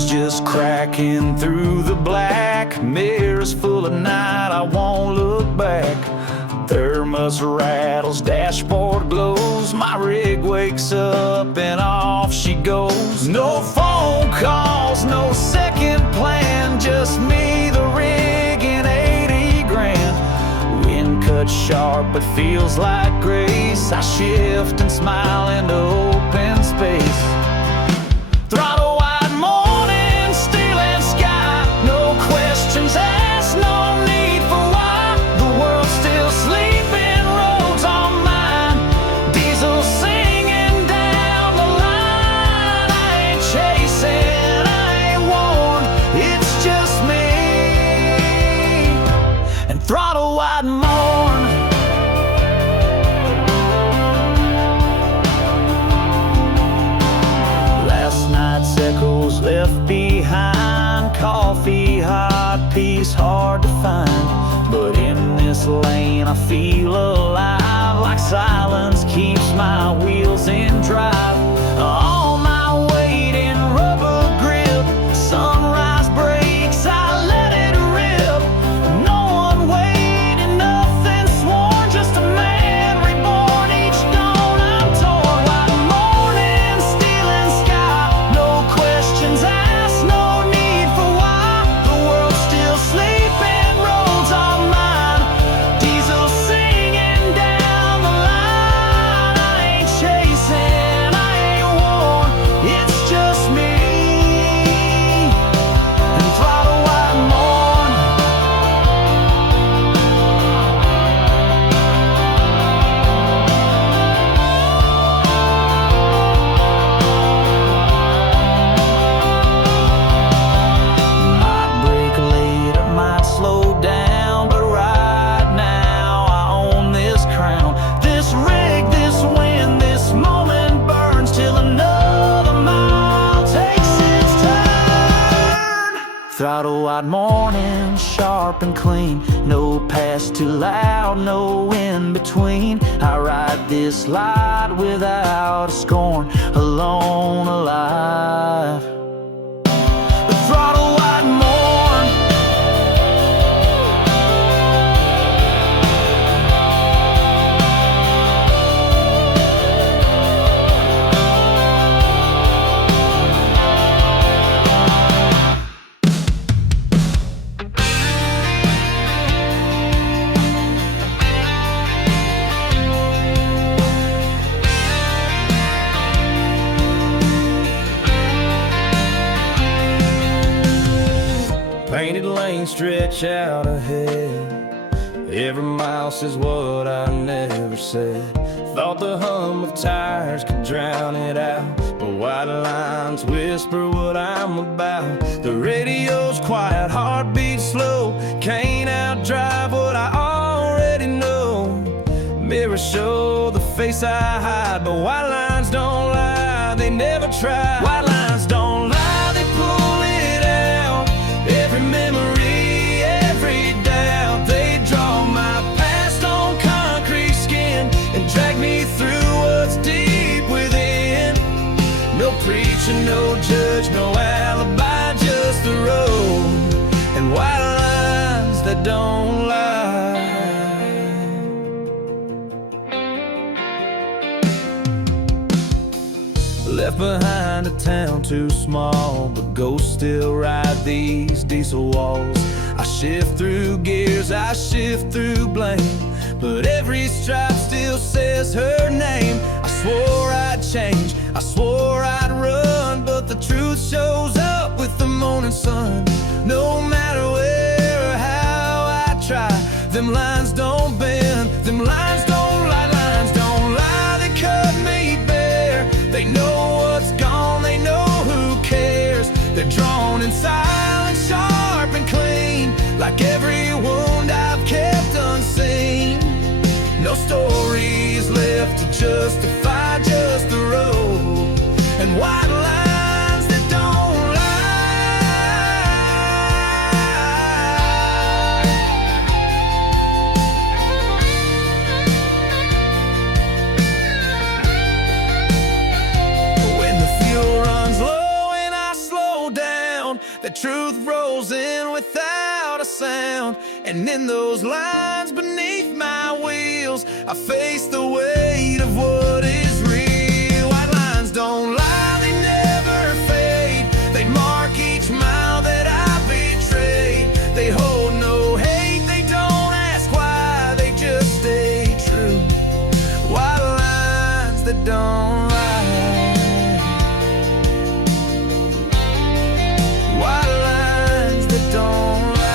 windows just cracking through the black. Mirrors full of night, I won't look back. Thermos rattles, dashboard glows. My rig wakes up and off she goes. No phone calls, no second plan, just me, the rig, and 80 grand. Wind cuts sharp but feels like grace. I shift and smile into open space. Throttle wide morning, stealing sky. No questions asked, no need for why. The world's still sleeping, roads on mine. Diesel singing down the line. I ain't chasing, I ain't warned, it's just me and throttle wide morn. Echoes left behind, coffee, hot piece, hard to find. But in this lane I feel alive, like silence keeps my wheels in drive. All my weight in rubber grip, sunrise breaks, I let it rip. No one waiting, nothing sworn, just a man reborn, each dawn I'm torn. White morning, stealing sky, no questions asked, no need for why. The world's still sleeping, roads are mine. Diesel singing down the line. I ain't chasing, I ain't warned, it's just me and throttle wide morn. Might break later, might slow down, but right now I own this crown. This rig, this wind, this moment burns till another mile takes its turn. Throttle wide morning, sharp and clean. No pass too loud, no in between. I ride this light without a scorn, alone, alive. The throttle wide morn. Painted lanes stretch out ahead. Every mile says what I never said. Thought the hum of tires could drown it out, but white lines whisper what I'm about. The radio's quiet, heartbeat slow. Can't outdrive what I already know. Mirrors show the face I hide, but white lines don't lie, they never try. White lines don't lie, they pull it out. Every memory, every doubt, they draw my past on concrete skin and drag me through what's deep within. No preacher, no judge, no alibi, just the road and white lines that don't lie. Left behind a town too small, but ghosts still ride these diesel walls. I shift through gears, I shift through blame, but every stripe still says her name. I swore I'd change, I swore I'd run, but the truth shows up with the morning sun. No matter where or how I try, them lines don't bend, them lines don't lie, lines don't lie, they cut me bare. They know what's gone, they know who cares. They're drawn in silence, sharp and clean, like every wound I've kept unseen. No stories left to justify, just the road and white lines that don't lie. When the fuel runs low and I slow down, The truth rolls in without a sound, and in those lines beneath my wheels, I face the weight of what is real. White lines don't lie, they never fade. They mark each mile that I betrayed. They hold no hate, they don't ask why, they just stay true. White lines that don't lie. White lines that don't lie.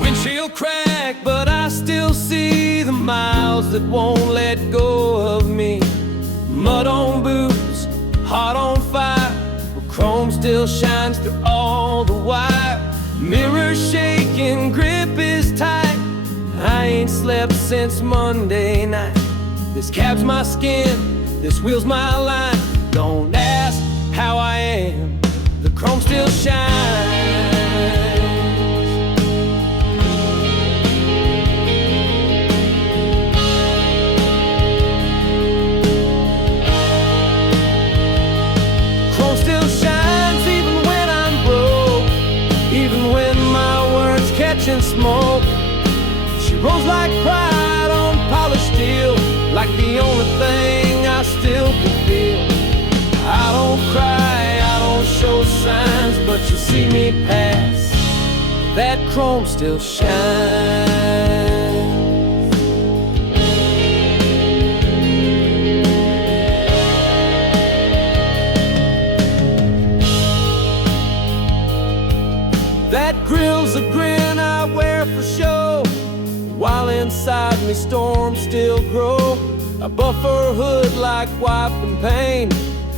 Windshield crack, but I still see the miles that won't let go of me. Mud on boots, heart on fire, but chrome still shines through all the wire. Mirror shaking, grip is tight. I ain't slept since Monday night. This cab's my skin, this wheel's my line. Don't ask how I am, the chrome still shines. Chrome still shines even when I'm broke, even when my words catching smoke. She rolls like pride on polished steel, like the only thing I still can feel. I don't cry, I don't show signs, but you'll see me pass. That chrome still shines. That grill's a grin I wear for show, while inside me storms still grow. I buffer hood like wiping pain,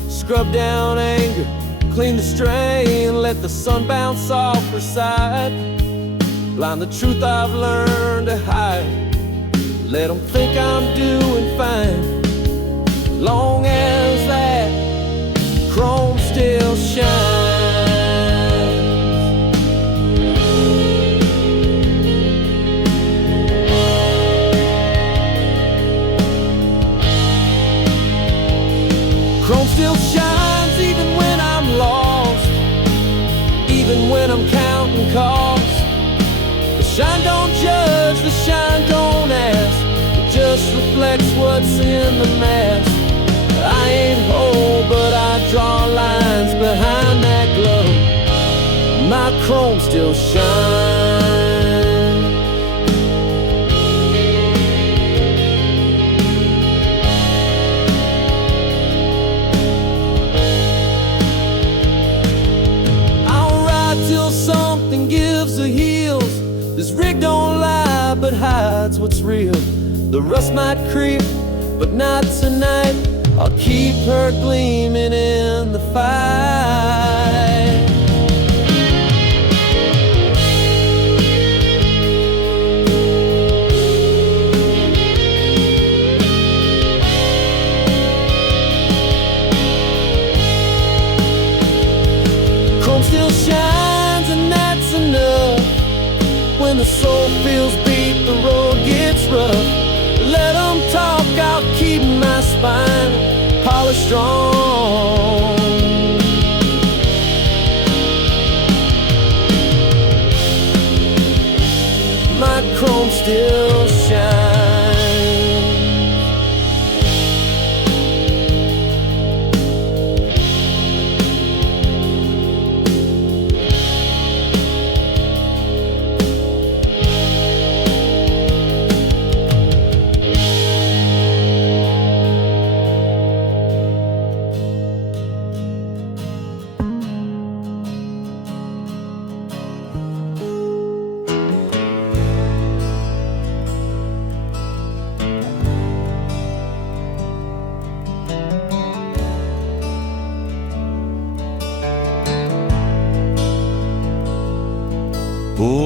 scrub down anger, clean the strain. Let the sun bounce off her side, blind the truth I've learned to hide. Let them think I'm doing fine, long as that chrome still shines. Chrome still shines even when I'm lost, even when I'm counting costs. The shine don't judge, the shine don't ask, it just reflects what's in the mask. I ain't whole, but I draw lines behind that glow. My chrome still shines. Till something gives the heels. This rig don't lie, but hides what's real. The rust might creep, but not tonight. I'll keep her gleaming in the fight. Chrome still shines, and that's enough. When the soul feels beat, the road gets rough. Let them talk, I'll keep my spine polished strong. My chrome still shines.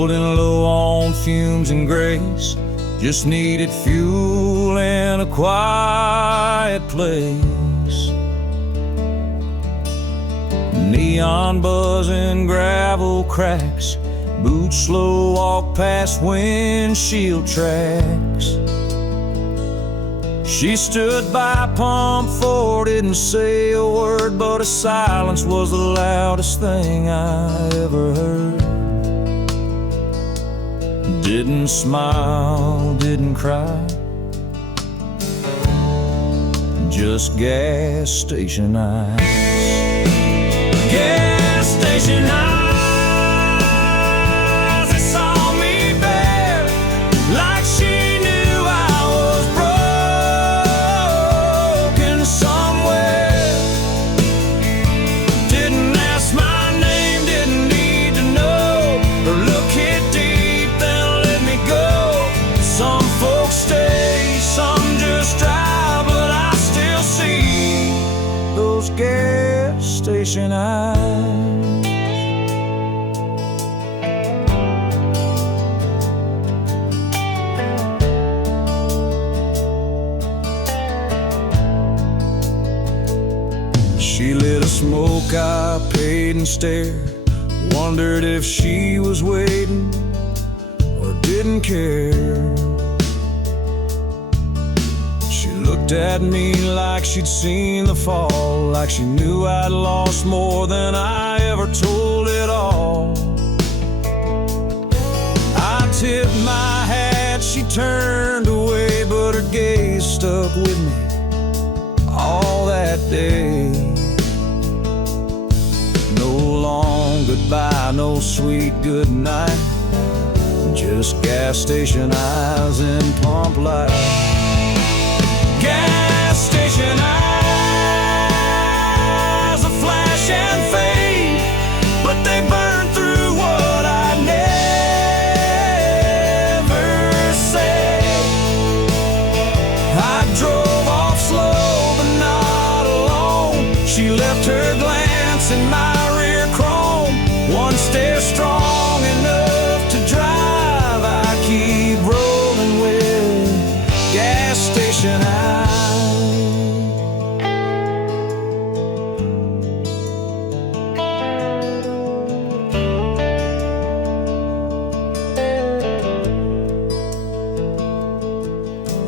rolling low on fumes and grace. Just needed fuel and a quiet place. Neon buzzing, gravel cracks, boots slow walk past windshield tracks. She stood by pump 4, didn't say a word, but her silence was the loudest thing I ever heard. Didn't smile, didn't cry, just gas station eyes. Gas station eyes, they saw me bare, like she knew I was broken somewhere. Didn't ask my name, didn't need to know, or look hit deep, then let me go. Some folks stay, some just drive, but I still see those gas station eyes. She lit a smoke, I paid and stared. Wondered if she was waiting or didn't care. She looked at me like she'd seen the fall, like she knew I'd lost more than I ever told it all. I tipped my hat, she turned away, but her gaze stuck with me all that day. No long goodbye, no sweet goodnight, just gas station eyes and pump lights. Gas station eyes, a flash and fade, but they burn through what I never said. I drove off slow, but not alone. She left her glance in my rear chrome. One stare strong enough to drive, I keep rolling with gas station eyes.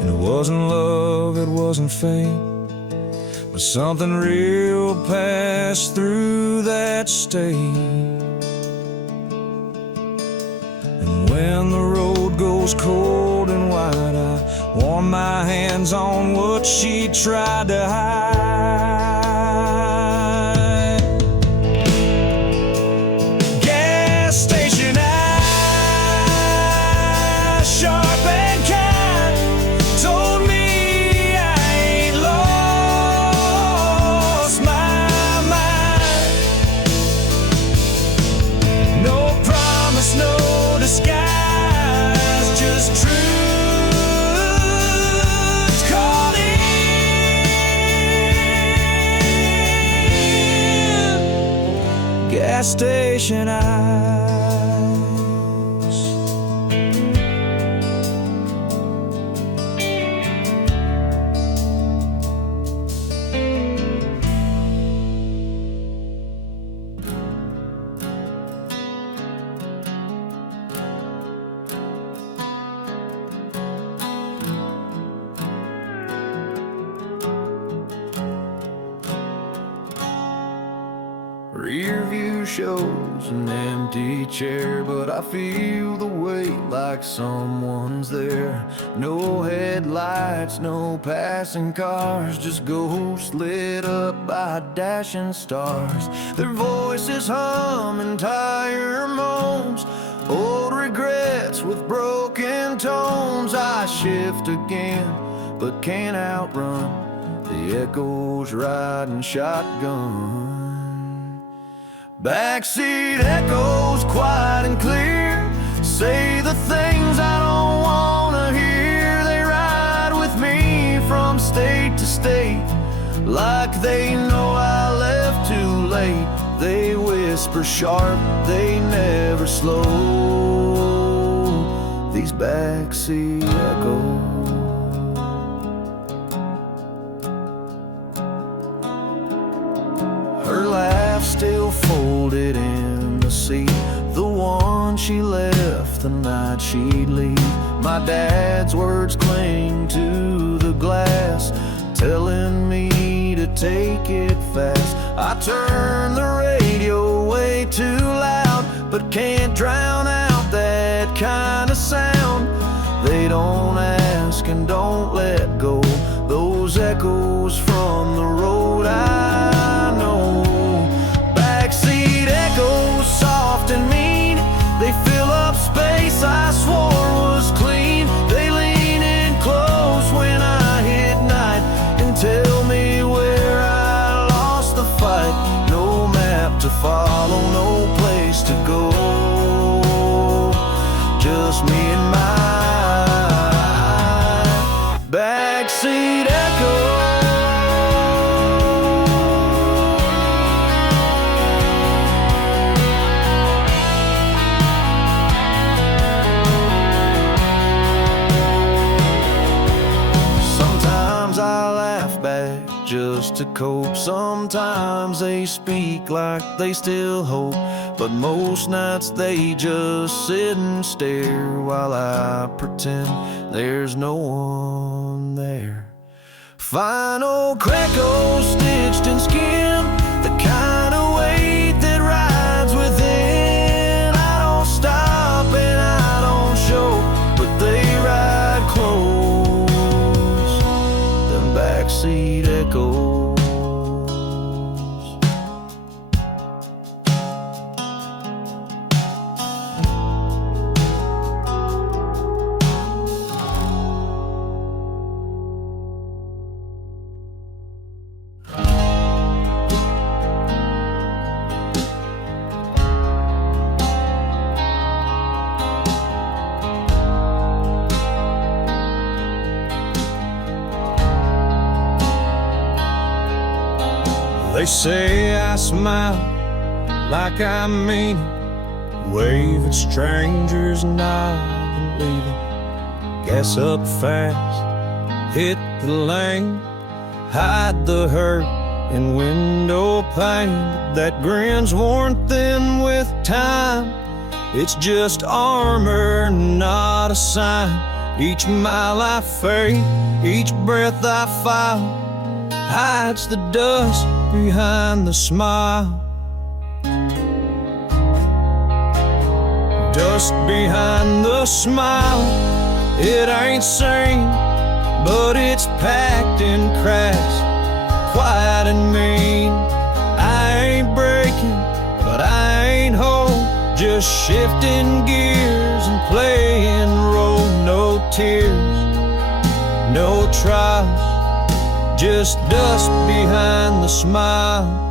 And it wasn't love, it wasn't fate, but something real passed through that state. And when the road goes cold and wide, I warm my hands on what she tried to hide. Gas station eyes, sharp and kind, told me I ain't lost my mind. No promise, no disguise, just truth calling. Gas station eyes. Rear view shows an empty chair, but I feel the weight like someone's there. No headlights, no passing cars, just ghosts lit up by dashing stars. Their voices hum and tire moans, old regrets with broken tones. I shift again, but can't outrun the echoes riding shotgun. Backseat echoes quiet and clear, say the things I don't wanna hear. They ride with me from state to state, like they know I left too late. They whisper sharp, they never slow. These backseat echoes. Her laugh still folded in the seat, the one she left the night she'd leave. My dad's words cling to the glass, telling me to take it fast. I turn the radio way too loud, but can't drown out that kind of sound. They don't ask and don't let go, those echoes from the road I know. Backseat echoes, soft and mean, they fill up space I swore was clean. They lean in close when I hit night and tell me where I lost the fight. No map to follow, no place to go, just me and my backseat echo. Sometimes I laugh back just to cope. Sometimes they speak like they still hope, but most nights they just sit and stare while I pretend there's no one there. Final crackles stitched in skin, the kind of weight that rides within. I don't stop and I don't show, but they ride close, them backseat echoes. They say I smile like I mean it, wave at strangers and I believe it. Gas up fast, hit the lane, hide the hurt in window pane. That grin's worn thin with time, it's just armor, not a sign. Each mile I fade, each breath I file, hides the dust behind the smile. Dust behind the smile, it ain't sane, but it's packed in cracks, quiet and mean. I ain't breaking, but I ain't whole, just shifting gears and playing role. No tears, no trials, just dust behind the smile.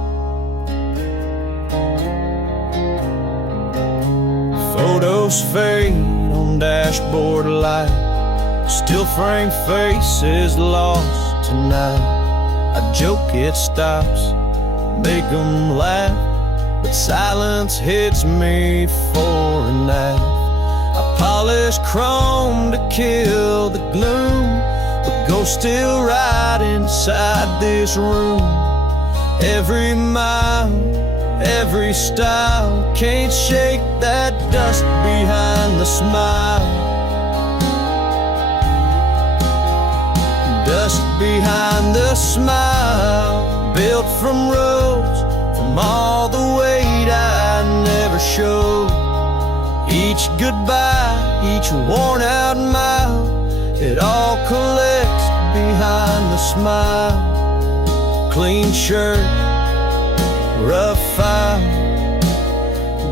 Photos fade on dashboard light, still frame faces lost tonight. I joke it stops, make them laugh, but silence hits me for a nap. I polish chrome to kill the gloom, but ghosts still right inside this room. Every mile, every style, can't shake that dust behind the smile. Dust behind the smile, built from roads, from all the weight I never showed. Each goodbye, each worn out mile, it all collects behind the smile. Clean shirt, rough file,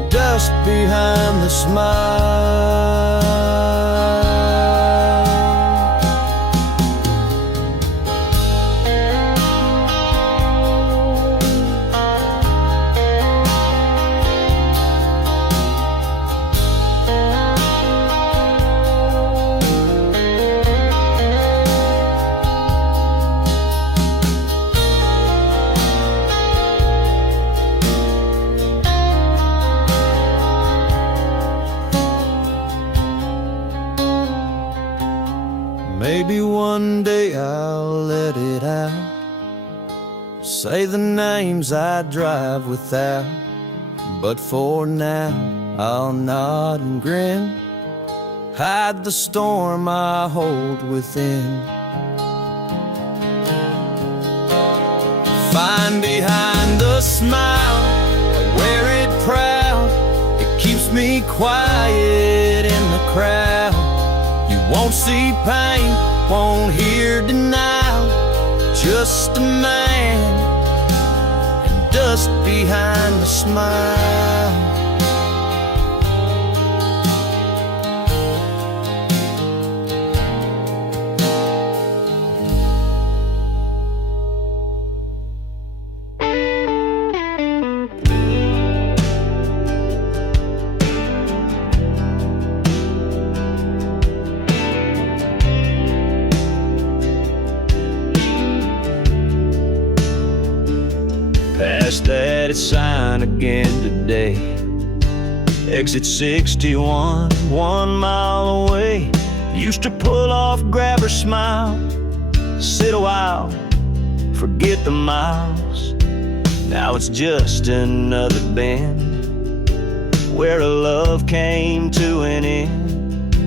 dust behind the smile. day I'll let it out. Say the names I drive without, but for now I'll nod and grin, hide the storm I hold within. Find behind a smile, I wear it proud. It keeps me quiet in the crowd. You won't see pain, won't hear denial. Just a man and dust behind the smile. Past that sign again today. Exit 61, 1 mile away. Used to pull off, grab her smile, sit a while, forget the miles. Now it's just another bend where a love came to an end.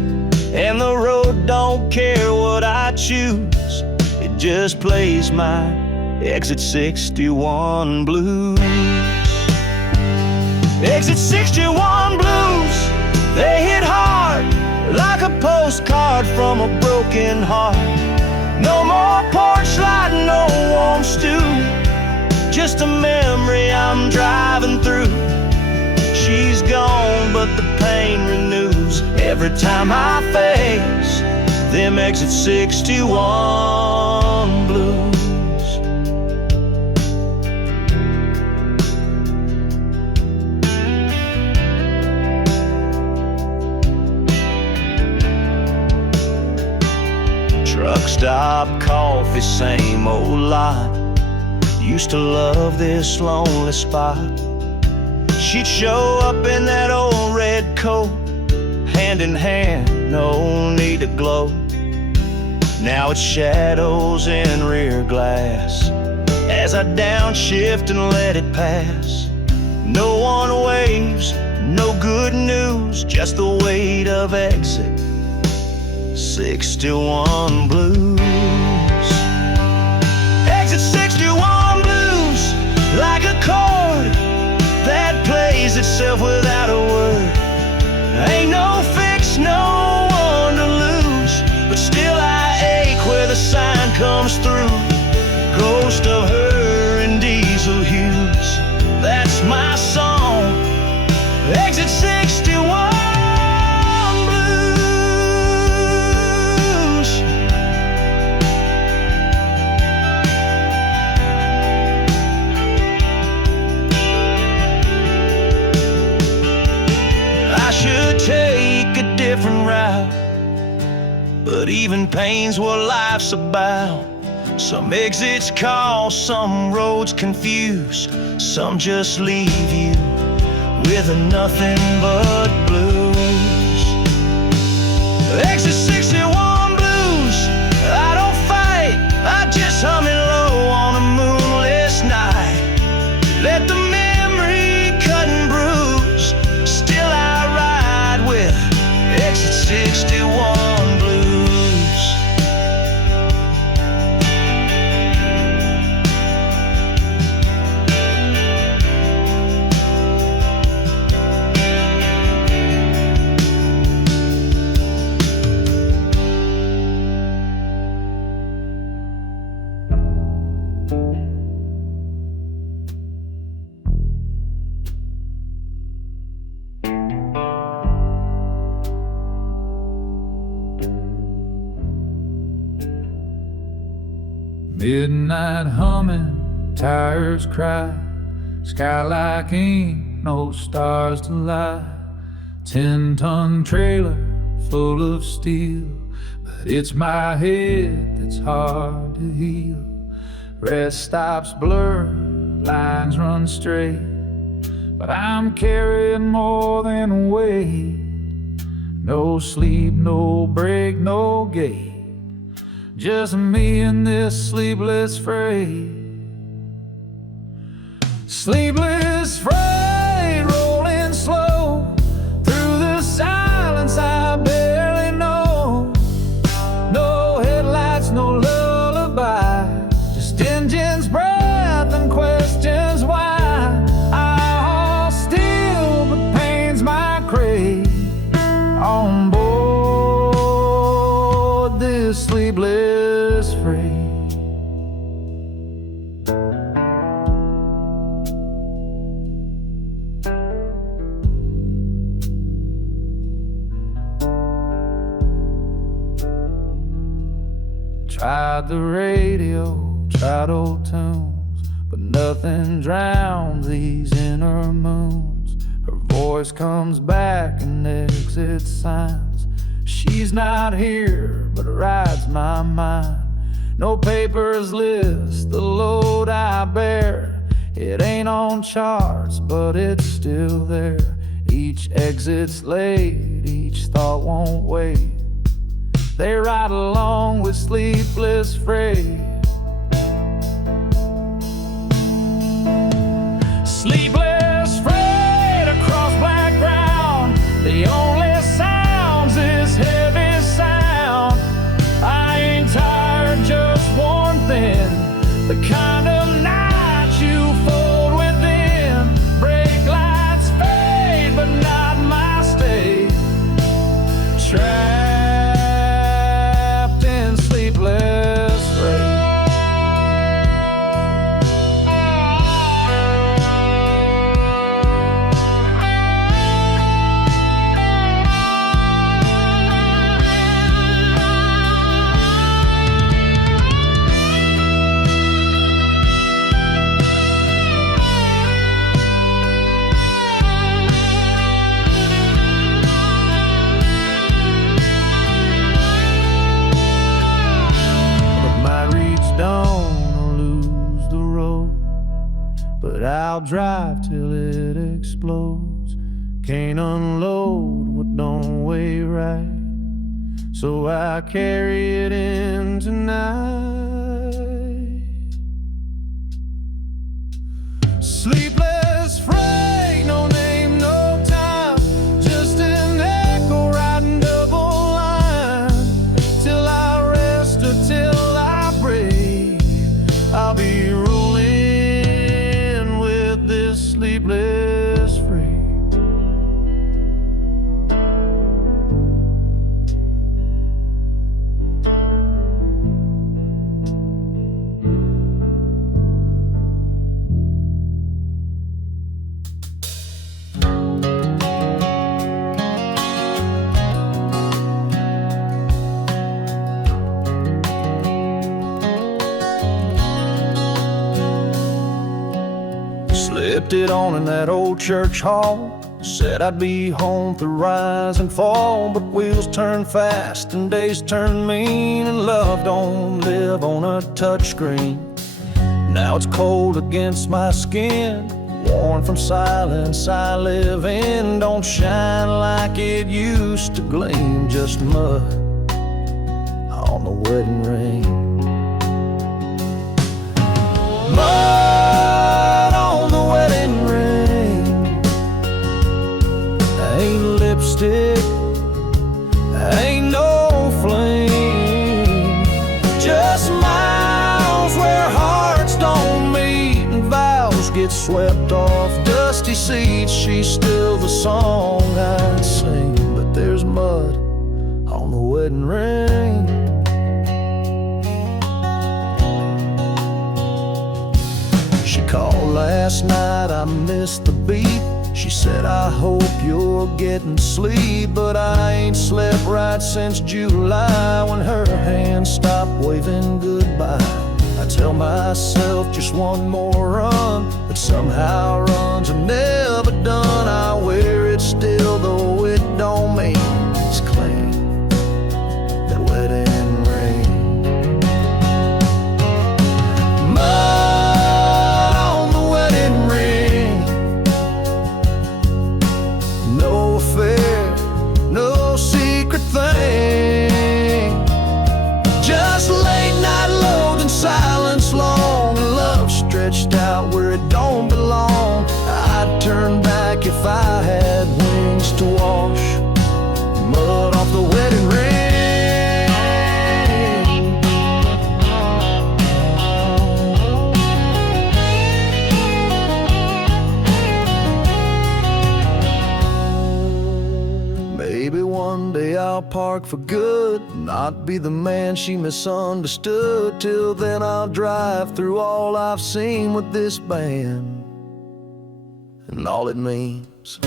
And the road don't care what I choose, it just plays my Exit 61 blues. Exit 61 blues, they hit hard like a postcard from a broken heart. No more porch light, no warm stew, just a memory I'm driving through. She's gone, but the pain renews every time I face them Exit 61 blues. Truck stop, coffee, same old lot. Used to love this lonely spot. She'd show up in that old red coat, hand in hand, no need to gloat. Now it's shadows in rear glass as I downshift and let it pass. No one waves, no good news, just the weight of exit 61 blues. Exit 61 blues, like a chord that plays itself without a word. Ain't no fix, no one to lose, but still I ache where the sign comes through. Ghost of her in diesel hues, that's my song. Exit 61 take a different route, but even pain's what life's about. Some exits call, some roads confuse, some just leave you with a nothing but blues. Exit 61 blues, I don't fight, I just hum it low on a moonless night. Let the memory cut and bruise, still I ride with Exit 61 blues. Midnight humming, tires cry, sky like ain't no stars to lie. 10-ton trailer full of steel, but it's my head that's hard to heal. Rest stops blur, lines run straight, but I'm carrying more than weight. No sleep, no break, no gate. just me and this sleepless freight. Sleepless freight rolling slow through the silence I barely know. No headlights, no lullaby, just engines, breath, and questions why. I still but pains my crate on board this sleepless freight. Tried the radio, tried old tunes, but nothing drowns these inner moons. Her voice comes back and exits signs. She's not here, but rides my mind. No papers list the load I bear. It ain't on charts, but it's still there. Each exit's late, each thought won't wait. They ride along with sleepless freight. Sleepless freight across black ground. The only sounds is heavy sound. I ain't tired, just worn thin. The kind of night you fold within. Brake lights fade, but not my state. Trapped in sleepless freight. Don't lose the road, but I'll drive till it explodes. Can't unload what don't weigh right, so I carry it in tonight. Sleepless freight, no name, no time, just an echo riding double line. Till I rest or till I break, I'll be rolling with this sleepless freight. Slipped it on in that old church hall. Said I'd be home through rise and fall, but wheels turn fast and days turn mean, and love don't live on a touchscreen. Now it's cold against my skin, worn from silence I live in. Don't shine like it used to gleam, just mud on the wedding ring. Mud on the wedding ring. Ain't lipstick, ain't no flame, just miles where hearts don't meet and vows get swept off dusty seats. She's still the song I'd sing, but there's mud on the wedding ring. She called last night, I missed the beat. She said, I hope you're getting sleep, but I ain't slept right since July, when her hand stopped waving goodbye. I tell myself just one more run, but somehow runs are never done. I wear it still, though it don't mean it's clean, that wedding ring. Mud on the wedding ring. No affair, no secret thing, just let mark for good, not be the man she misunderstood. Till then I'll drive through all I've seen with this band and all it means.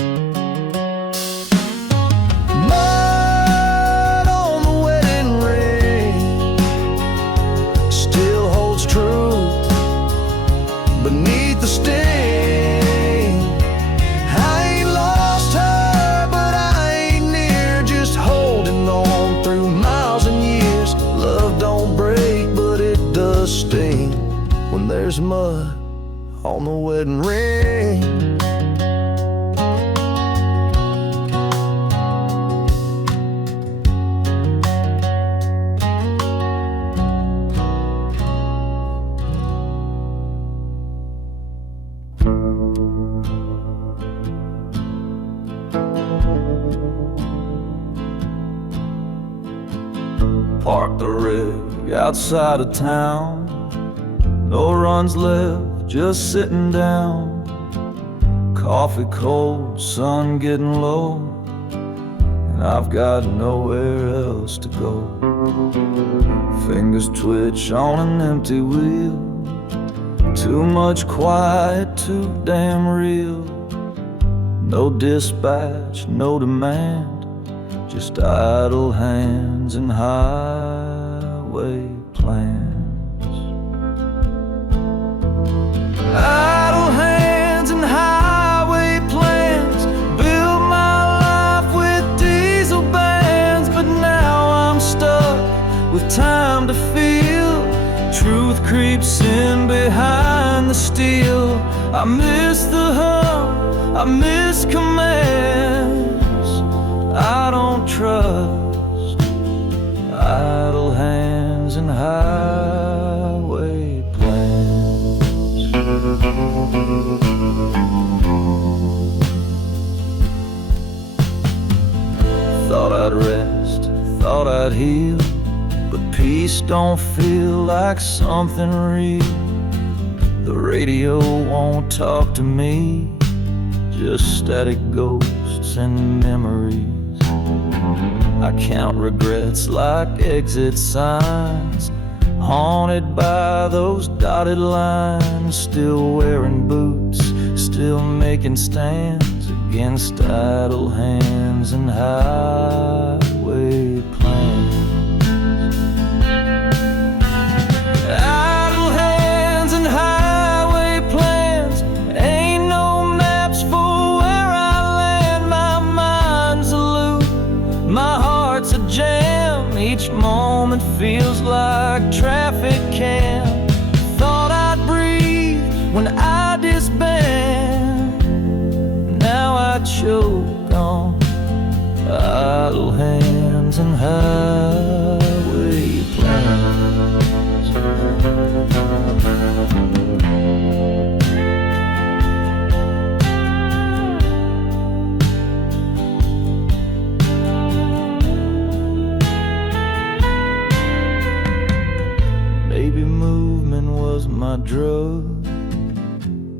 Mud on the wedding ring still holds true beneath the sting. Sting when there's mud on the wedding ring. Park the rig outside of town, no runs left, just sitting down. Coffee cold, sun getting low, and I've got nowhere else to go. Fingers twitch on an empty wheel, too much quiet, too damn real. No dispatch, no demand, just idle hands and highway plans. Idle hands and highway plans, build my life with diesel bands. But now I'm stuck with time to feel. Truth creeps in behind the steel. I miss the hum, I miss commands I don't trust. Idle hands and highway plans. Thought I'd rest, thought I'd heal, but peace don't feel like something real. The radio won't talk to me, just static ghosts and memories. I count regrets like exit signs, haunted by those dotted lines. Still wearing boots, still making stands against idle hands and highway plans. Idle hands and highway plans, ain't no maps for where I land. My mind's a loop, my heart's a jam. Each moment feels like traffic cam. Thought I'd breathe when I disband, now I choke on idle hands and highway plans. Maybe movement was my drug,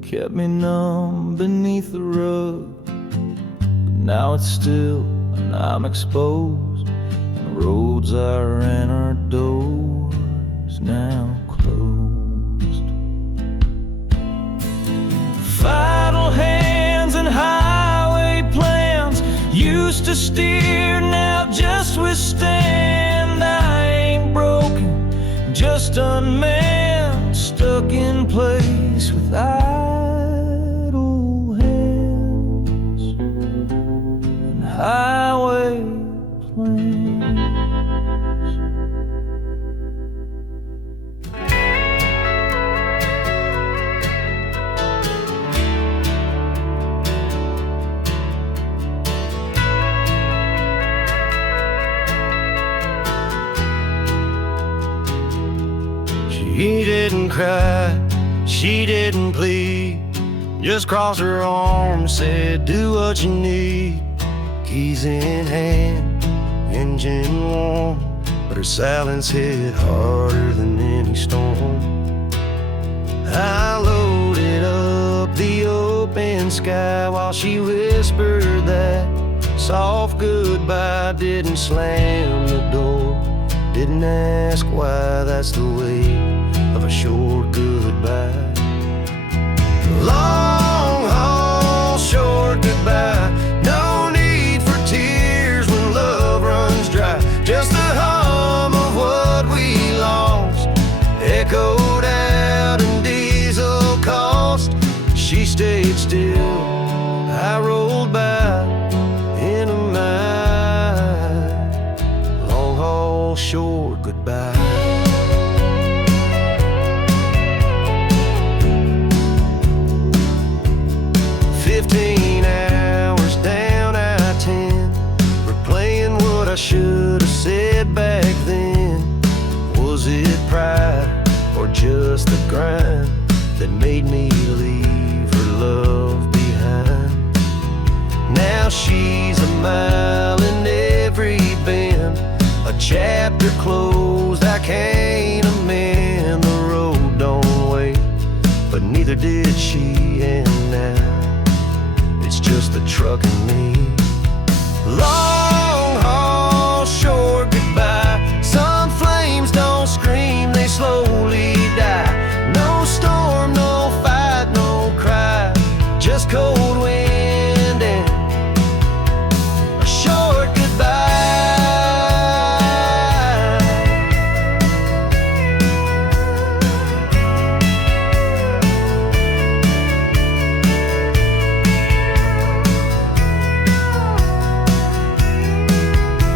kept me numb beneath the rug. But now it's still and I'm exposed, and roads I ran are doors now closed. Idle hands and highway plans, used to steer, now just withstand. I ain't broken, just unmanned, stuck in place with idle hands and highway plans. She didn't cry, she didn't plead, just crossed her arms, said do what you need. Keys in hand, engine warm, but her silence hit harder than any storm. I loaded up the open sky while she whispered that soft goodbye, didn't slam the door, didn't ask why. That's the way of a short goodbye. Long haul, short goodbye. No need for tears when love runs dry. Just the hum of what we lost echoed out in diesel cost. She stayed still, I rolled by in a mile. Long haul, short goodbye. 15 hours down I-10, replaying what I should have said back then. Was it pride or just the grind that made me leave her love behind? Now she's a mile in every bend, a chapter closed I can't amend. The road don't wait, but neither did she, and now it's just the truck and me. Long haul, short goodbye. Some flames don't scream, they slowly die. No storm, no fight, no cry, just cold wind and a short goodbye.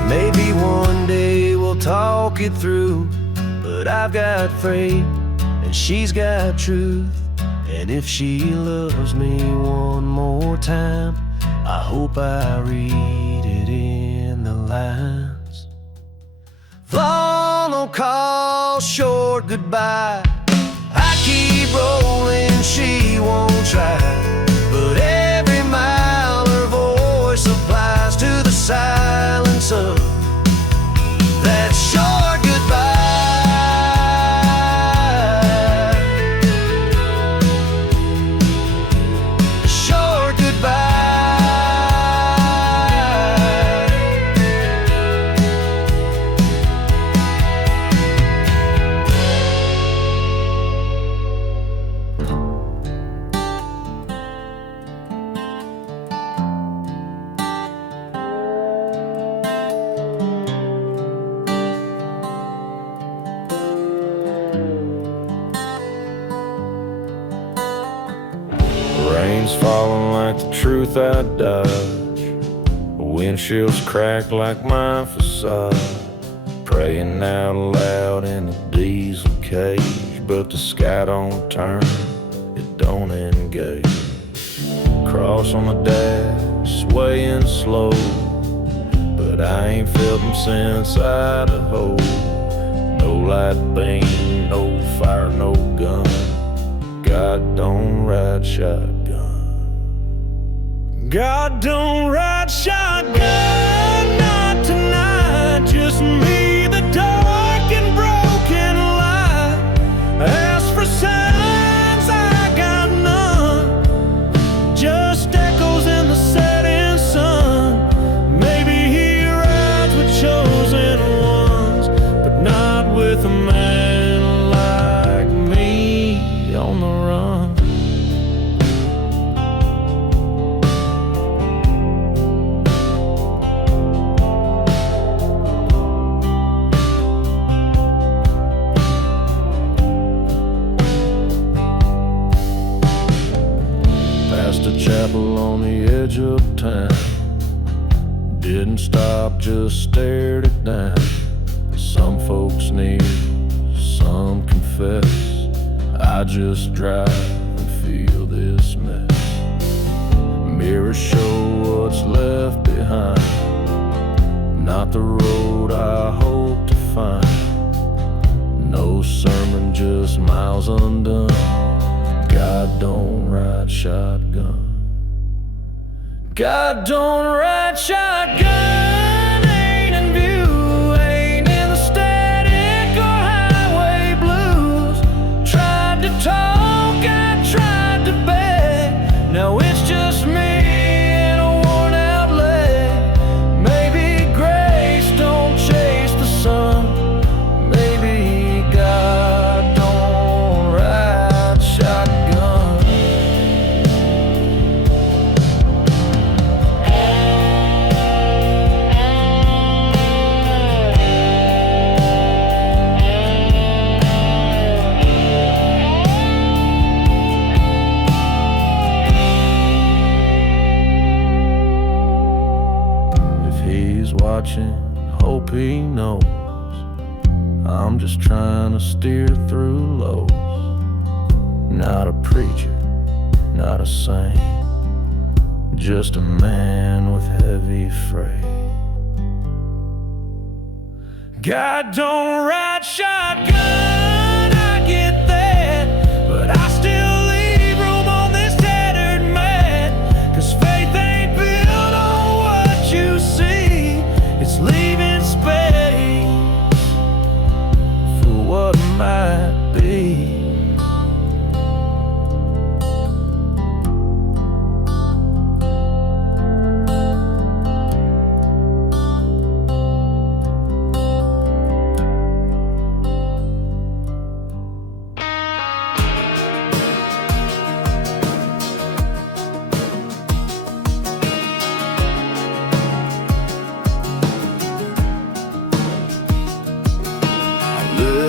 Maybe one day we'll talk it through, but I've got fate and she's got truth. And if she loves me one more time, I hope I read it in the lines. Long call, short goodbye. I keep rolling, she won't try, but every mile her voice applies to the silence of that short goodbye. Short goodbye. Rain's falling like the truth I dodge. Windshields crack like my facade. Praying out loud in a diesel cage, but the sky don't turn, it don't engage. Cross on the dash, swaying slow, but I ain't felt them since Idaho. No light beam, no fire, no gun. God don't ride shotgun. God don't ride shotgun, not tonight. Just me, the dark and broken light. Ask for signs, I got none. Just echoes in the setting sun. Maybe he rides with chosen ones, but not with a man like me on the run. Past a chapel on the edge of town, didn't stop, just stared it down. Some folks kneel, some confess. I just drive and feel this mess. Mirrors show what's left behind, not the road I hope to find. No sermon, just miles undone. God don't ride shotgun. God don't ride shotgun. Ain't in view, ain't in the static or highway blues. Tried to talk, I tried to beg. Now it's just me and a worn out leg. I'm just trying to steer through lows. Not a preacher, not a saint, just a man with heavy freight. God don't ride shotgun, I get that, but I still leave room on this tattered mat. 'Cause faith ain't built on what you see, it's leaving space for what might be.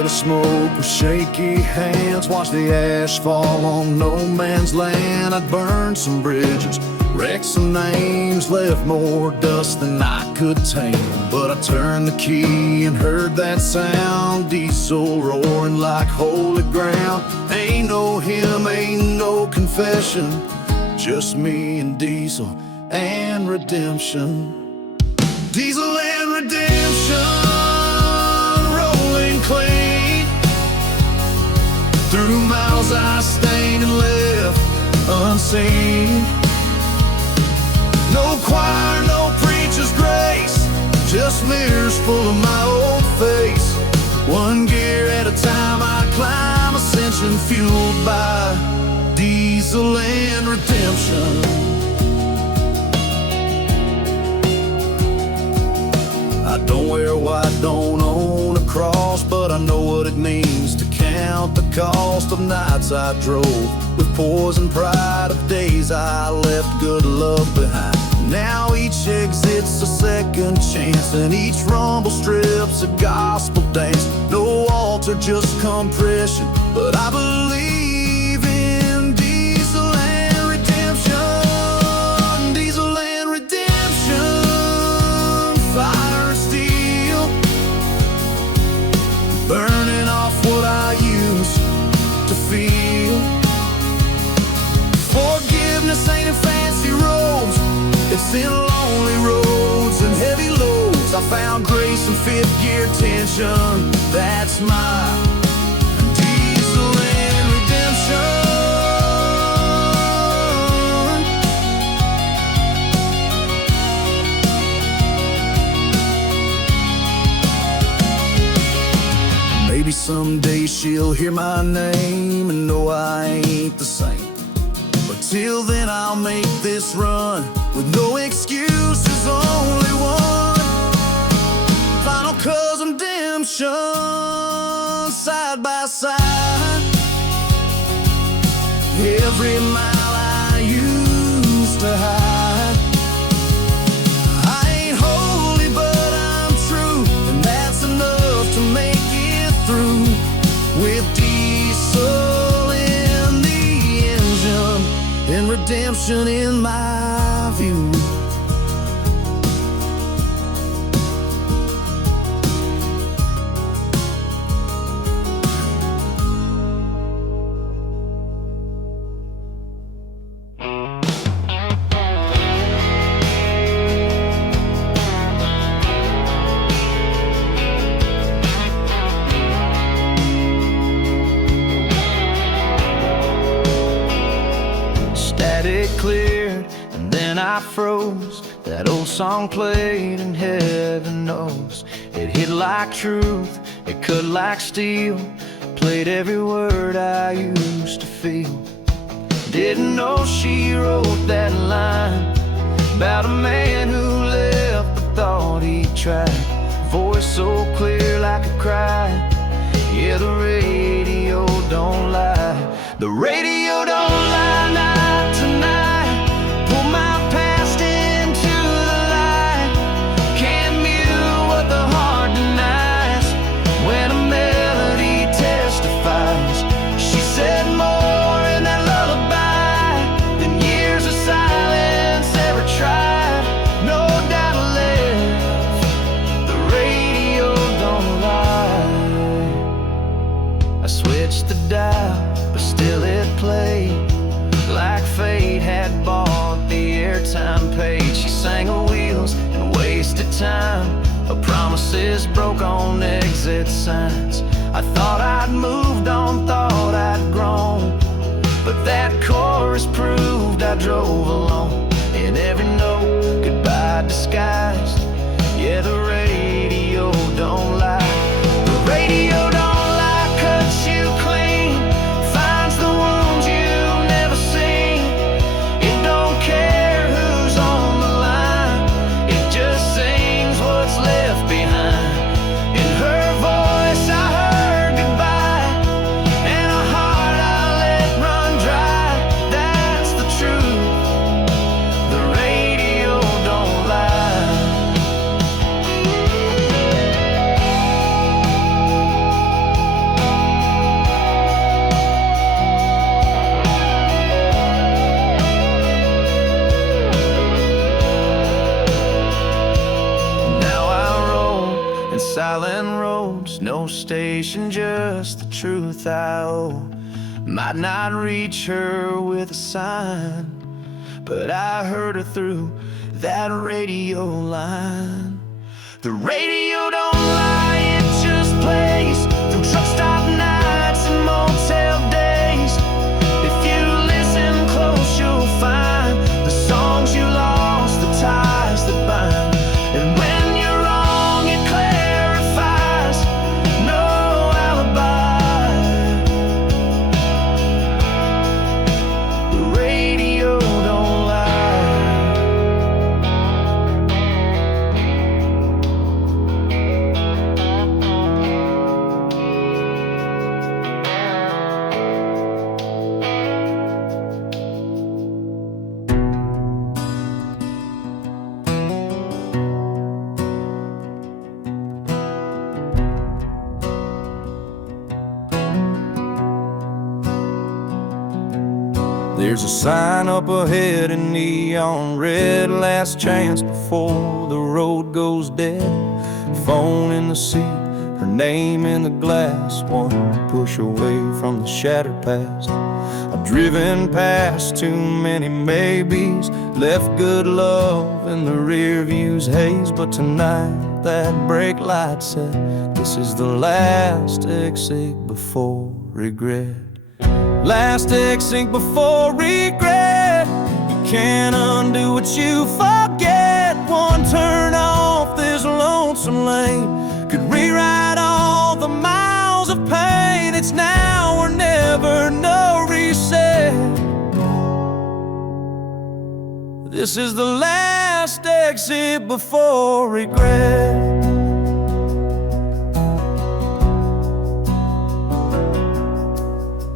Smoke with shaky hands, watch the ash fall on no man's land. I'd burned some bridges, wrecked some names, left more dust than I could tame. But I turned the key and heard that sound, diesel roaring like holy ground. Ain't no hymn, ain't no confession, just me and diesel and redemption. Diesel and redemption, rolling clean through miles I stained and left unseen. No choir, no preacher's grace, just mirrors full of my old face. One gear at a time I climb, ascension fueled by diesel and redemption. I don't wear white, don't own a cross, but I know what it means to count the cost of nights I drove with poison pride, of days I left good love behind. Now each exit's a second chance, and each rumble strip's a gospel dance. No altar, just compression, but I believe in diesel and redemption. Diesel and redemption, fire and steel, burning off what I used to feel. Forgiveness ain't in fancy robes, it's in lonely roads and heavy loads. I found grace in fifth gear tension, that's my diesel and redemption. Maybe someday she'll hear my name and know I ain't the same. But till then I'll make this run with no excuses, only one final cousin redemption, side by side. Every mile I used to hide. I ain't holy but I'm true, and that's enough to make it through. With diesel in the engine and redemption in my view. Cleared, and then I froze. That old song played, and heaven knows it hit like truth, it cut like steel, played every word I used to feel. Didn't know she wrote that line about a man who left but thought he tried. Voice so clear like a cry. Yeah, the radio don't lie. The radio don't lie, not tonight. Pull my past into the light. Can't mute what the heart denies. When a melody testifies, she said more in that lullaby than years of silence ever tried. No doubt left, the radio don't lie. time of promises broke on exit signs. I thought I'd moved on, thought I'd grown, but that chorus proved I drove alone. In every note, goodbye disguised. Yeah, the radio don't lie. The radio don't lie, cuts you clean, finds the wounds you've never seen. It don't care who's on the line, it just sings what's left behind. In her voice I heard goodbye, and a heart I let run dry. That's the truth, the radio don't lie. Now I roll in silent roads, no station, just the truth I owe. Might not reach her with a sign, but I heard her through that radio line. The radio don't lie, it just plays through truck stop nights and motel days. If you listen close, you'll find the songs you lost, the ties that bind. And when you're wrong, it clarifies. No alibi. The radio don't lie. There's a sign up ahead in neon red, last chance before the road goes dead. Phone in the seat, her name in the glass, one push away from the shattered past. I've driven past too many maybes, left good love in the rear view's haze. But tonight that brake light said, this is the last exit before regret. Last exit before regret. You can't undo what you forget. One turn off this lonesome lane could rewrite all the miles of pain. It's now or never, no reset. This is the last exit before regret.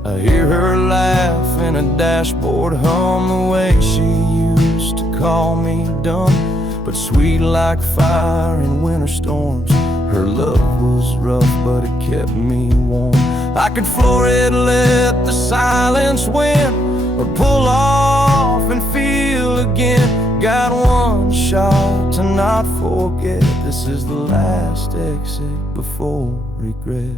I hear her laugh in a dashboard hum, the way she used to call me dumb, but sweet like fire in winter storms. Her love was rough, but it kept me warm. I could floor it, let the silence win, or pull off and feel again. Got one shot to not forget. This is the last exit before regret.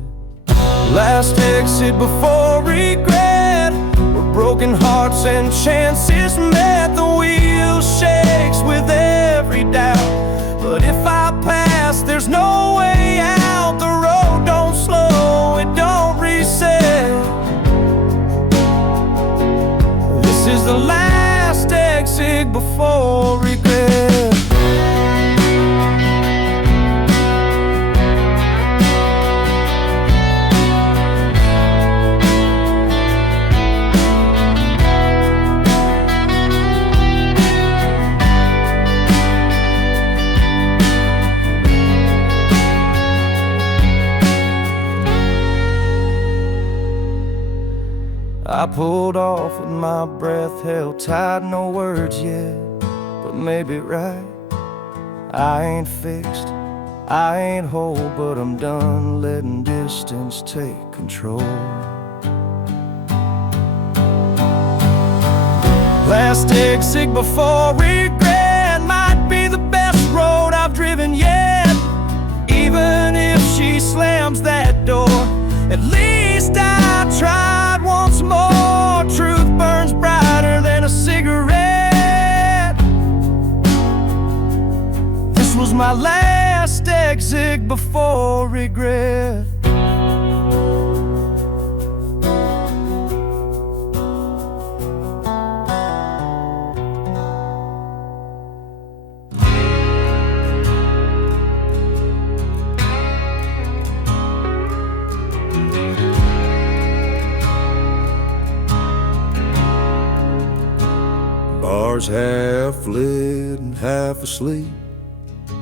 Last exit before regret, where broken hearts and chances met. The wheel shakes with every doubt, but if I pass, there's no way out. The road don't slow, it don't reset. This is the last exit before regret. I pulled off with my breath held tight, no words yet, but maybe right. I ain't fixed, I ain't whole, but I'm done letting distance take control. Last exit before regret might be the best road I've driven yet. Even if she slams that door, at least I tried once more. Truth burns brighter than a cigarette. This was my last music before regret. Bar's half lit and half asleep,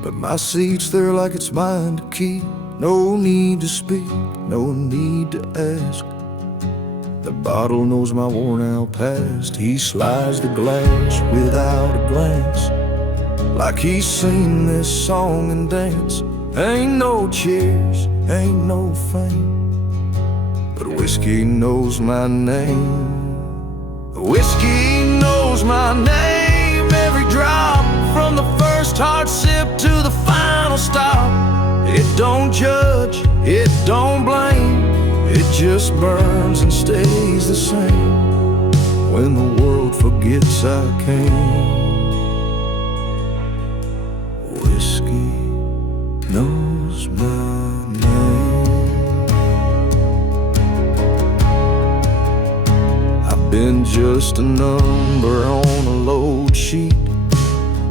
but my seat's there like it's mine to keep. No need to speak, no need to ask. The bottle knows my worn out past. He slides the glass without a glance, like he's seen this song and dance. Ain't no cheers, ain't no fame, but whiskey knows my name. Whiskey knows my name, every drop, from the first hard sip to the final stop. It don't judge, it don't blame, it just burns and stays the same when the world forgets I came. Whiskey knows my name. I've been just a number on a load sheet,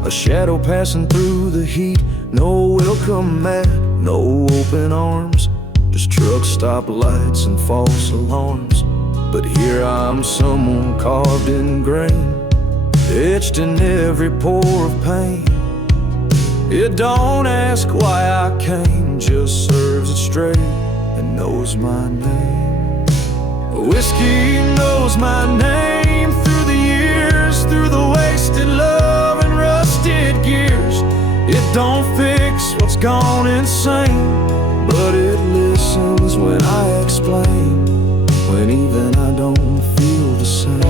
a shadow passing through the heat. No welcome mat, no open arms, just truck stop lights and false alarms. But here I'm someone carved in grain, etched in every pore of pain. It don't ask why I came, just serves it straight and knows my name. Whiskey knows my name through the years, through the wasted love and rusted gears. It don't fix what's gone insane, but it listens when I explain, when even I don't feel the same.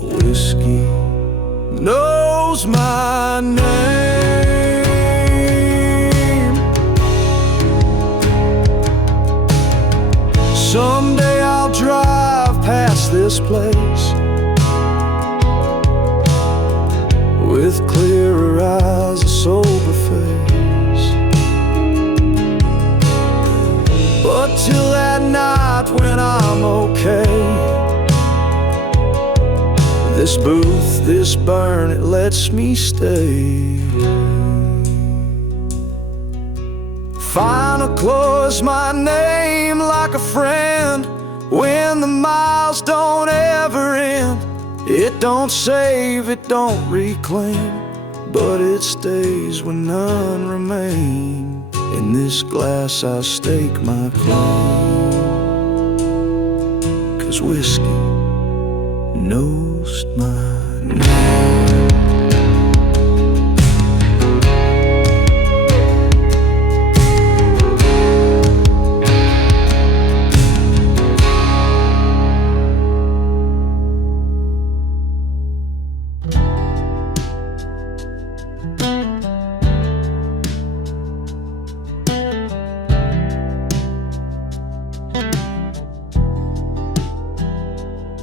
Whiskey knows my name. Someday I'll drive past this place with clearer eyes, a sober face. But till that night when I'm okay, this booth, this burn, it lets me stay. Final close my name like a friend when the miles don't ever end. It don't save, it don't reclaim, but it stays when none remain. In this glass I stake my claim, 'cause whiskey knows my name.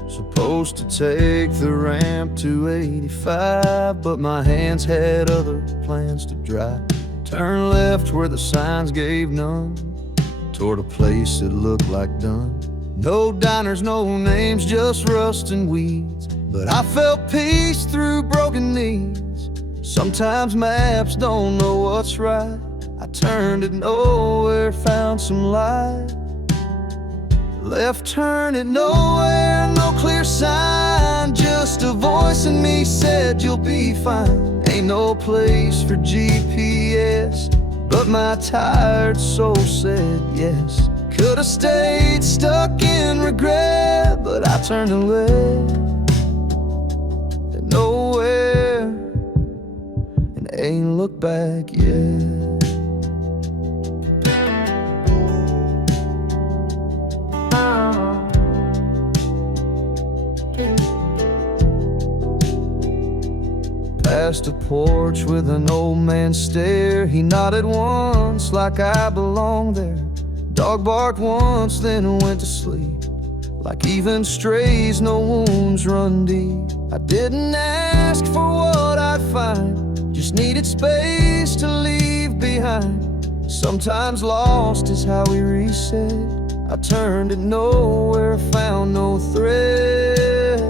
Supposed to take the ramp to 85, but my hands had other plans to drive. Turn left where the signs gave none, toward a place that looked like done. No diners, no names, just rust and weeds, but I felt peace through broken knees. Sometimes maps don't know what's right. I turned at nowhere, found some light. Left turn at nowhere, no clear sign, just a voice in me said you'll be fine. Ain't no place for GPS, but my tired soul said yes. Could've stayed stuck in regret, but I turned away at nowhere and ain't looked back yet. Past a porch with an old man stare. He nodded once like I belonged there. Dog barked once, then went to sleep. Like even strays, no wounds run deep. I didn't ask for what I'd find, just needed space to leave behind. Sometimes lost is how we reset. I turned at nowhere, found no thread.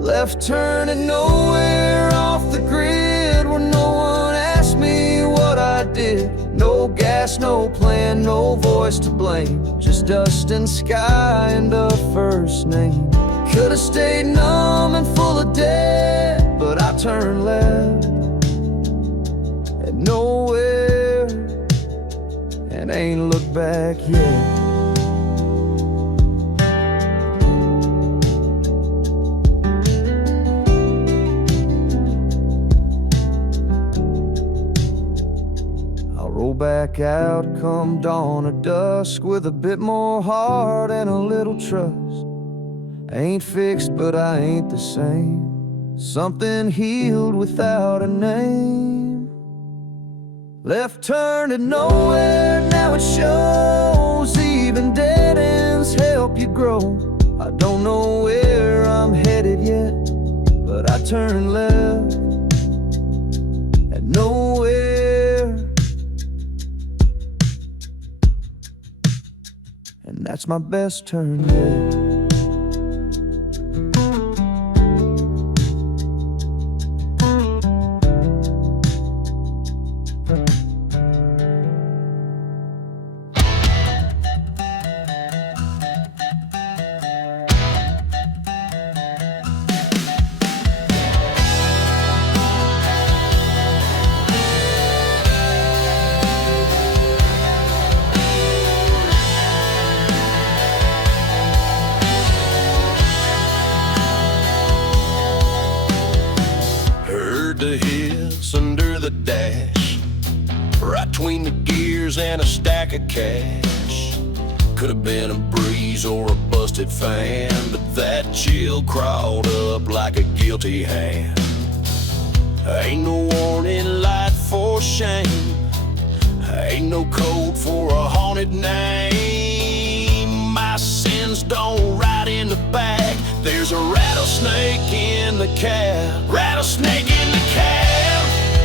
Left turning nowhere, off the grid, where no one asked me what I did. No gas, no plan, no voice to blame. Just dust and sky and a first name. Could've stayed numb and full of debt, but I turned left at nowhere and ain't looked back yet. Roll back out come dawn or dusk, with a bit more heart and a little trust. Ain't fixed, but I ain't the same. Something healed without a name. Left turn to nowhere, now it shows. Even dead ends help you grow. I don't know where I'm headed yet, but I turned left at nowhere. And that's my best turn yet. The hiss under the dash, right between the gears and a stack of cash. Could have been a breeze or a busted fan, but that chill crawled up like a guilty hand. Ain't no warning light for shame, ain't no code for a haunted name. My sins don't ride in the back, there's a rattlesnake in the cab. Rattlesnake in the cab,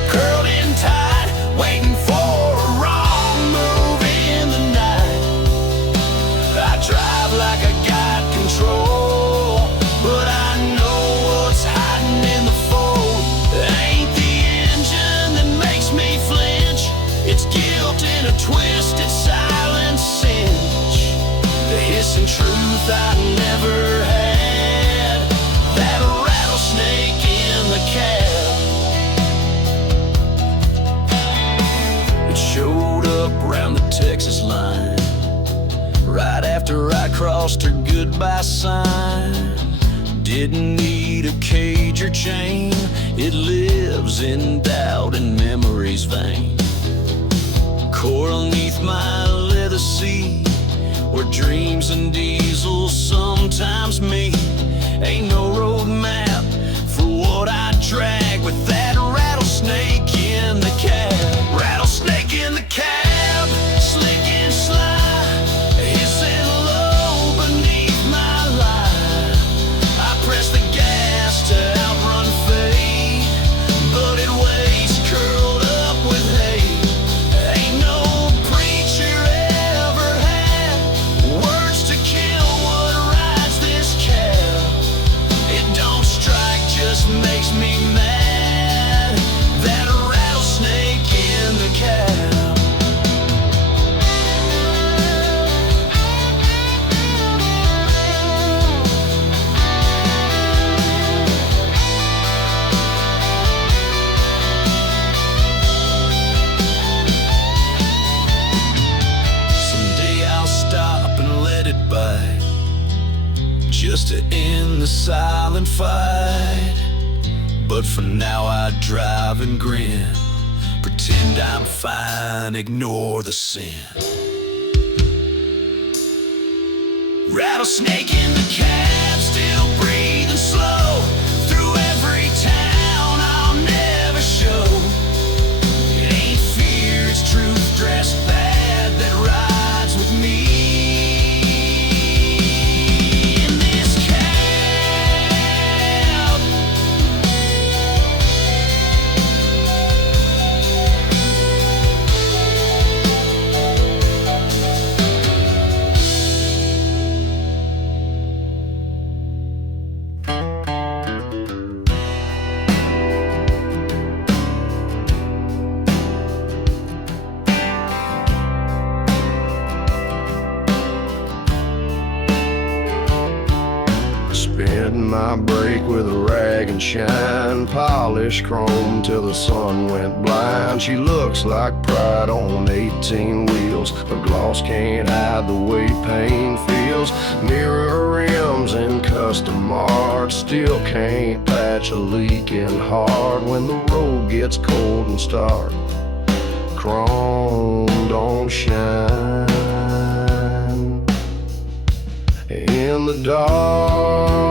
curled in tight, waiting for a wrong move in the night. I drive like I got control, but I know what's hiding in the fold. It ain't the engine that makes me flinch, it's guilt in a twisted silent cinch. The hissing truth I never had, that rattlesnake in the cab. It showed up around the Texas line, right after I crossed her goodbye sign. Didn't need a cage or chain, it lives in doubt and memory's vein. Coral neath my leather seat, where dreams and diesels sometimes meet. Ain't no road map for what I drag with that rattlesnake in the cab. Rattlesnake in the cab, slick and sly, hissing low beneath my lie. I press the gas to outrun fate, but it waits curled up with hate. Ain't no preacher ever had words to kill what rides this cab. It don't strike, just makes me mad, that rattlesnake in the cab. Someday I'll stop and let it bite, just to end the silent fight. But for now I drive and grin, pretend I'm fine, ignore the sin. Rattlesnake in the cab, still breathing slow, through every town I'll never show. It ain't fear, it's truth dressed bad that rides with me. went my brake with a rag and shine, polished chrome till the sun went blind. She looks like pride on 18 wheels, but gloss can't hide the way pain feels. Mirror rims and custom art still can't patch a leaking heart when the road gets cold and stark. Chrome don't shine in the dark.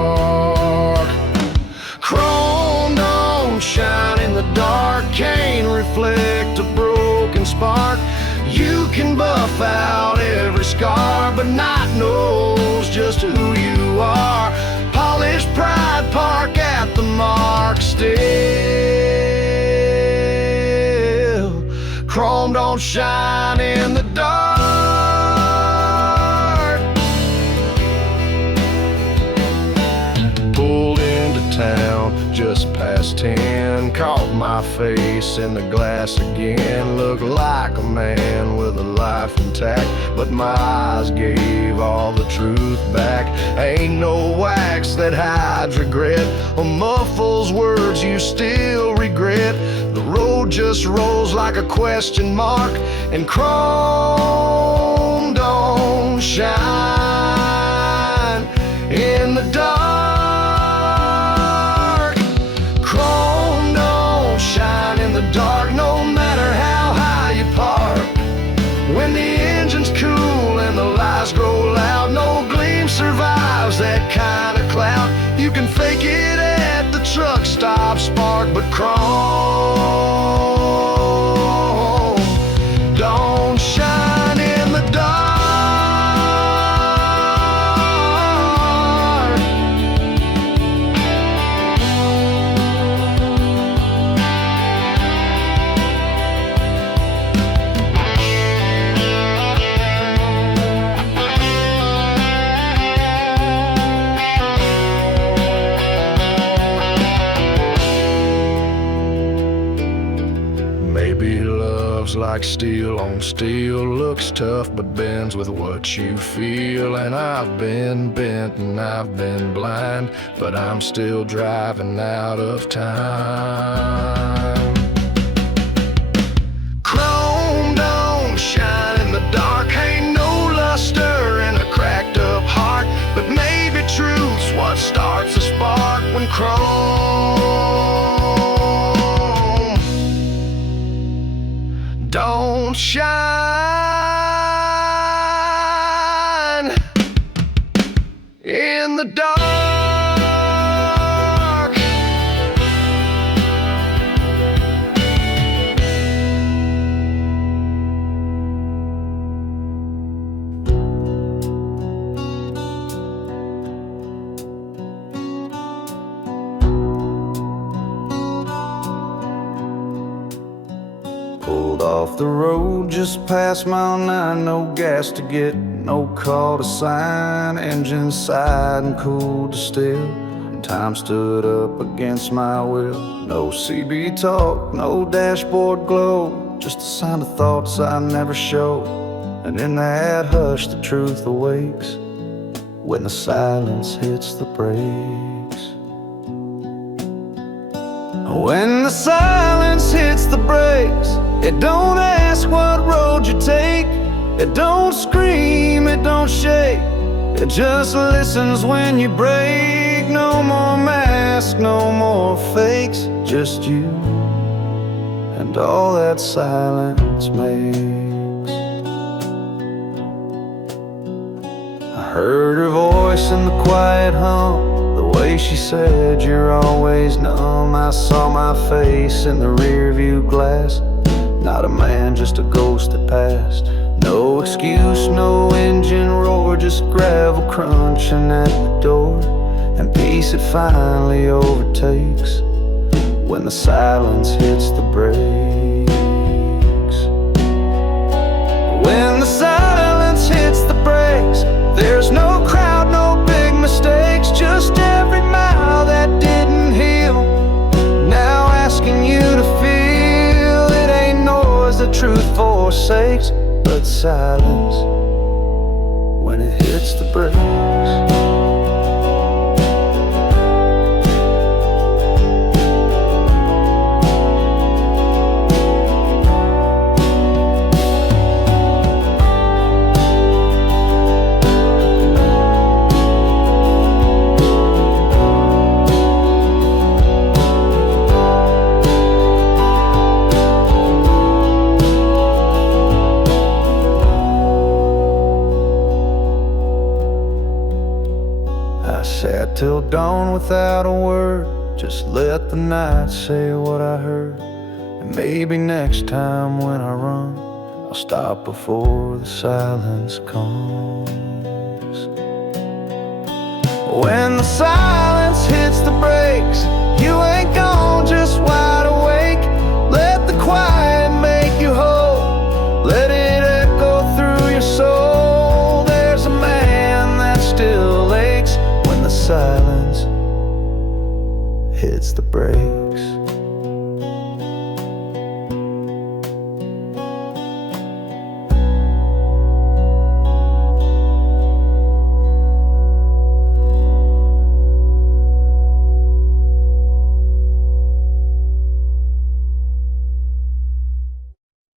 Chrome don't shine in the dark, can't reflect a broken spark. You can buff out every scar, but night knows just who you are. Polished pride park at the mark still. Chrome don't shine in the dark. Pulled into town just past 10, caught my face in the glass again. Looked like a man with a life intact, but my eyes gave all the truth back. Ain't no wax that hides regret or muffles words you still regret. The road just rolls like a question mark, and chrome don't shine in the dark. Chrome don't shine in the dark, no matter how high you park. When the engine's cool and the lights grow loud, no gleam survives that kind of cloud. You can fake it at the truck stop spark, but chrome don't shine in the dark. Maybe love's like steel on steel, looks tough but bends with what you feel. And I've been bent and I've been blind, but I'm still driving out of time. Chrome don't shine in the dark, ain't no luster in a cracked up heart, but maybe truth's what starts a spark when chrome don't shine in the dark. Pulled off the road just past mile 9, no gas to get, no call to sign. Engine sighed and cooled to still, and time stood up against my will. No CB talk, no dashboard glow, just the sound of thoughts I never show. And in that hush the truth awakes when the silence hits the brakes. When the silence hits the brakes, it don't ask what road you take. It don't scream, it don't shake, it just listens when you break. No more masks, no more fakes, just you and all that silence makes. I heard her voice in the quiet hum, the way she said you're always numb. I saw my face in the rear view glass, not a man, just a ghost that passed. No excuse, no engine roar, just gravel crunching at the door. And peace it finally overtakes when the silence hits the brakes. When the silence hits the brakes, there's no crowd, no big mistakes, just every mile that didn't heal, now asking you to feel. It ain't noise the truth forsakes, but silence when it hits the brakes. Sat till dawn without a word, just let the night say what I heard. And maybe next time when I run, I'll stop before the silence comes. When the silence hits the brakes, you ain't gone, just wide awake. Let the quiet make you whole, let it echo through your soul. There's a man that still aches when the silence hits the brakes.